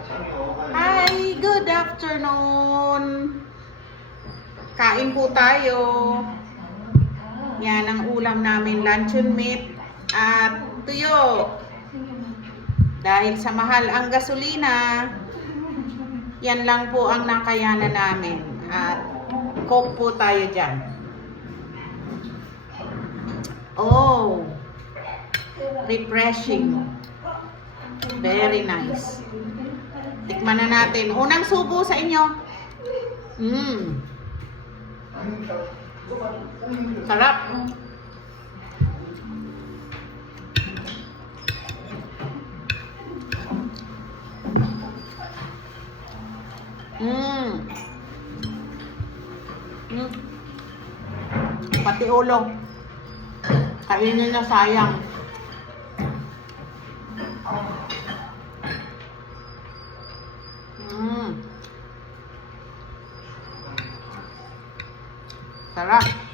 Hi, good afternoon. Kain po tayo. Yan ang ulam namin, luncheon meat at tuyo. Dahil sa mahal ang gasolina, yan lang po ang nakayanan namin. At coke po tayo dyan. Oh, refreshing. Very nice. Tikman na natin. Unang subo sa inyo. Sarap. Pati ulo. Kainin na, sayang. Sarap.